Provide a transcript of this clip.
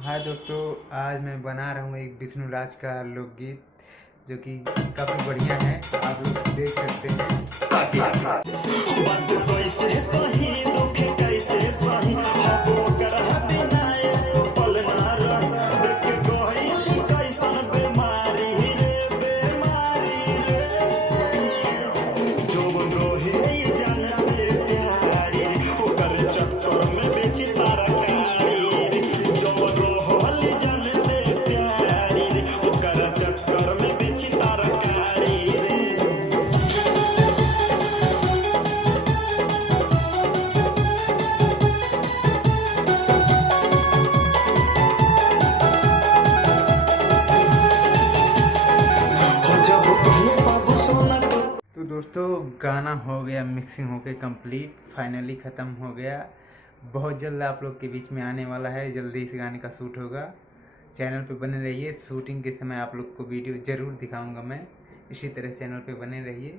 हाँ दोस्तों, आज मैं बना रहा हूँ एक विष्णु राज का लोकगीत जो कि काफ़ी बढ़िया है, आप लोग देख सकते हैं। तो दोस्तों, गाना हो गया मिक्सिंग होके कंप्लीट, फाइनली ख़त्म हो गया। बहुत जल्द आप लोग के बीच में आने वाला है, जल्दी इस गाने का शूट होगा। चैनल पे बने रहिए, शूटिंग के समय आप लोग को वीडियो ज़रूर दिखाऊंगा मैं। इसी तरह चैनल पे बने रहिए।